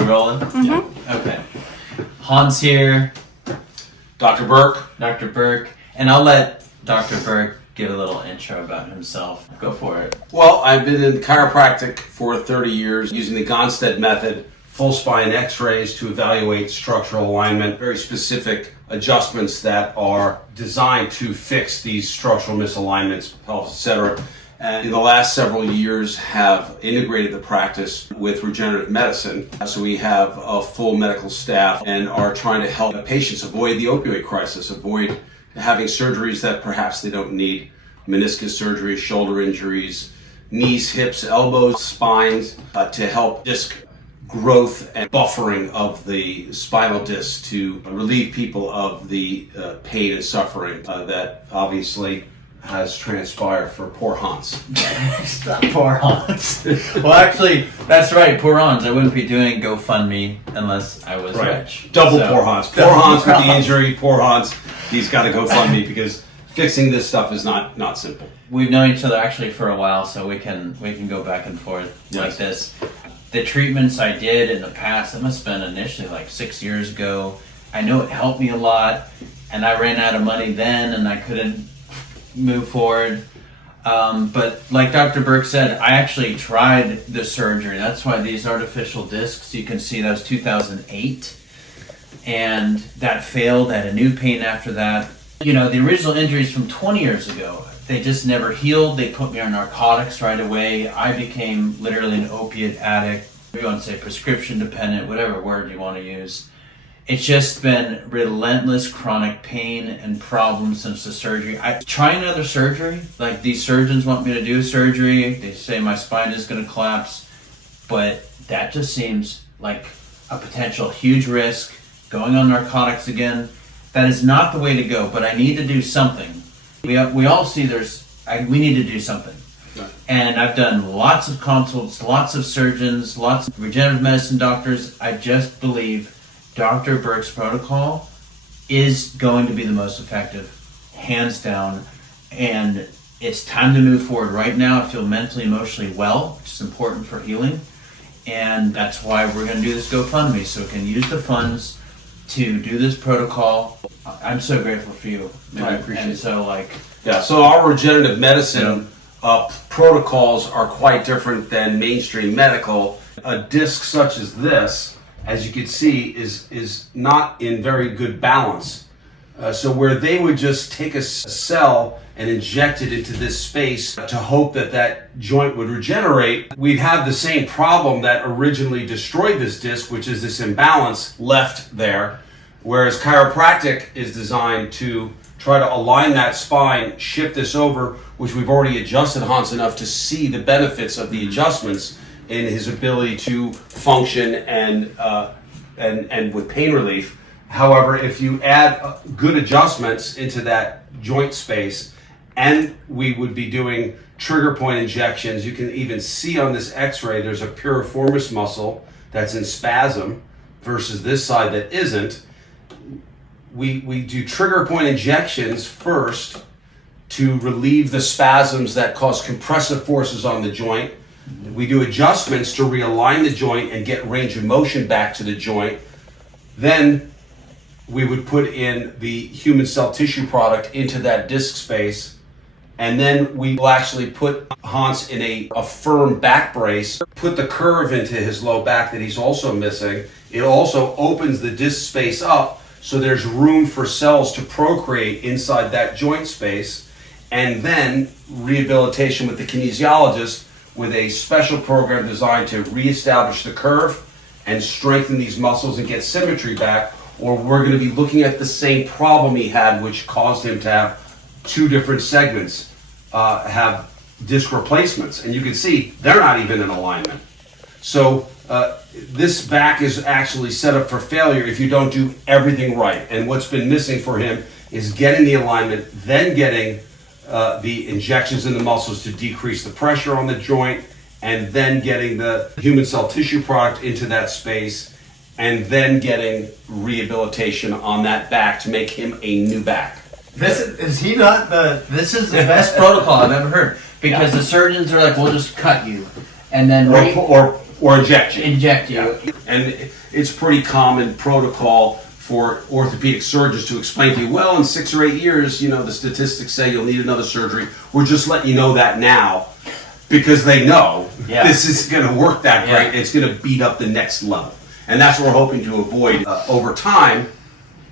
We rolling? Mm-hmm. Okay. Hans here, Dr. Burke. Dr. Burke, and I'll let Dr. Burke give a little intro about himself. Go for it. Well, I've been in chiropractic for 30 years using the Gonstead method, full spine x-rays to evaluate structural alignment, very specific adjustments that are designed to fix these structural misalignments, pelvis, etc. And in the last several years have integrated the practice with regenerative medicine. So we have a full medical staff and are trying to help patients avoid the opioid crisis, avoid having surgeries that perhaps they don't need, meniscus surgery, shoulder injuries, knees, hips, elbows, spines, to help disc growth and buffering of the spinal disc to relieve people of the pain and suffering that obviously has transpired for poor Hans. Stop, poor Hans. Well, actually, that's right, poor Hans. I wouldn't be doing GoFundMe unless I was rich. Double So- poor Hans. Poor Hans with the injury, poor Hans. He's got to go fund me because fixing this stuff is not simple. We've known each other actually for a while, so we can go back and forth like this. The treatments I did in the past, it must have been initially like 6 years ago. I know it helped me a lot, and I ran out of money then, and I couldn't move forward. But like Dr. Burke said, I actually tried the surgery. That's why these artificial discs, you can see that was 2008. And that failed. I had a new pain after that. You know, the original injuries from 20 years ago, they just never healed. They put me on narcotics right away. I became literally an opiate addict. You want to say prescription dependent, whatever word you want to use. It's just been relentless chronic pain and problems since the surgery. I try another surgery. Like these surgeons want me to do surgery. They say my spine is going to collapse. But that just seems like a potential huge risk. Going on narcotics again. That is not the way to go, but I need to do something. We all see we need to do something. Right. And I've done lots of consults, lots of surgeons, lots of regenerative medicine doctors. I just believe Dr. Burke's protocol is going to be the most effective, hands down. And it's time to move forward right now. I feel mentally, emotionally well, which is important for healing. And that's why we're going to do this GoFundMe, so we can use the funds to do this protocol. I'm so grateful for you. I appreciate and it. so So our regenerative medicine protocols are quite different than mainstream medical. A disc such as this, as you can see, is not in very good balance. So where they would just take a cell and inject it into this space to hope that joint would regenerate, we'd have the same problem that originally destroyed this disc, which is this imbalance left there. Whereas chiropractic is designed to try to align that spine, shift this over, which we've already adjusted Hans enough to see the benefits of the adjustments in his ability to function and with pain relief. However, if you add good adjustments into that joint space, and we would be doing trigger point injections, you can even see on this x-ray there's a piriformis muscle that's in spasm versus this side that isn't. We do trigger point injections first to relieve the spasms that cause compressive forces on the joint. We do adjustments to realign the joint and get range of motion back to the joint. Then we would put in the human cell tissue product into that disc space. And then we will actually put Hans in a firm back brace, put the curve into his low back that he's also missing. It also opens the disc space up so there's room for cells to procreate inside that joint space. And then rehabilitation with the kinesiologist with a special program designed to reestablish the curve and strengthen these muscles and get symmetry back. Or we're going to be looking at the same problem he had, which caused him to have two different segments have disc replacements. And you can see they're not even in alignment. So this back is actually set up for failure if you don't do everything right. And what's been missing for him is getting the alignment, then getting the injections in the muscles to decrease the pressure on the joint, and then getting the human cell tissue product into that space, and then getting rehabilitation on that back to make him a new back. this is the best protocol I've ever heard, because the surgeons are like, we'll just cut you, and then or inject you. Inject you. And it's pretty common protocol for orthopedic surgeons to explain to you, well, in 6 or 8 years, you know, the statistics say you'll need another surgery. We're just letting you know that now because they know this is going to work that great. It's going to beat up the next level. And that's what we're hoping to avoid. Over time,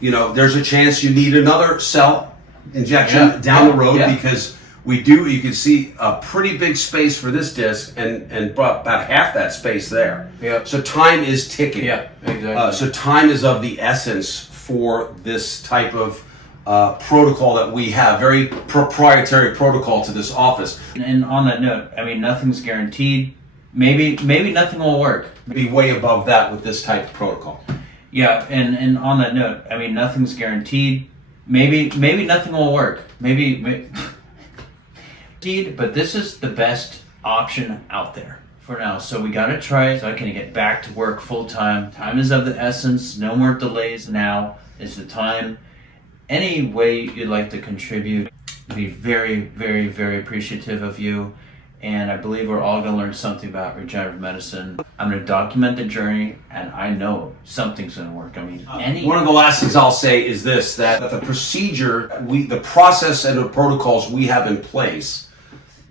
you know, there's a chance you need another cell injection down the road because we do, you can see a pretty big space for this disc and about half that space there. So time is ticking. Exactly. So time is of the essence for this type of protocol that we have, very proprietary protocol to this office. And on that note, I mean, nothing's guaranteed. Maybe nothing will work. Be way above that with this type of protocol. Yeah, and on that note, I mean, nothing's guaranteed. Maybe nothing will work. Maybe but this is the best option out there for now. So we gotta try it so I can get back to work full time. Time is of the essence. No more delays. Now is the time. Any way you'd like to contribute, I'd be very, very, very appreciative of you. And I believe we're all going to learn something about regenerative medicine. I'm going to document the journey, and I know something's going to work. I mean, one of the last things I'll say is this: that the procedure, the process and the protocols we have in place,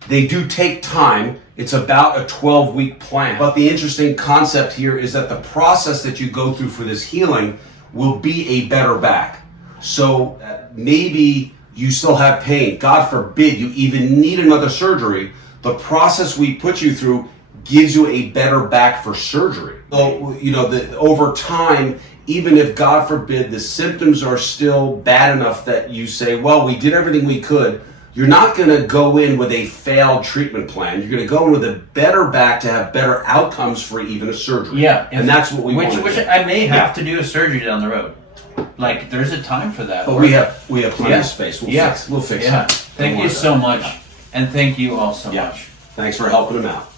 they do take time. It's about a 12-week plan. But the interesting concept here is that the process that you go through for this healing will be a better back. So maybe you still have pain. God forbid you even need another surgery. The process we put you through gives you a better back for surgery. So, you know, over time, even if, God forbid, the symptoms are still bad enough that you say, well, we did everything we could, you're not going to go in with a failed treatment plan. You're going to go in with a better back to have better outcomes for even a surgery. And that's what we want to do. Which I may have to do a surgery down the road. Like, there's a time for that. But we have plenty of space. We'll fix it. Thank you so much. And thank you all so much. Thanks for helping them out.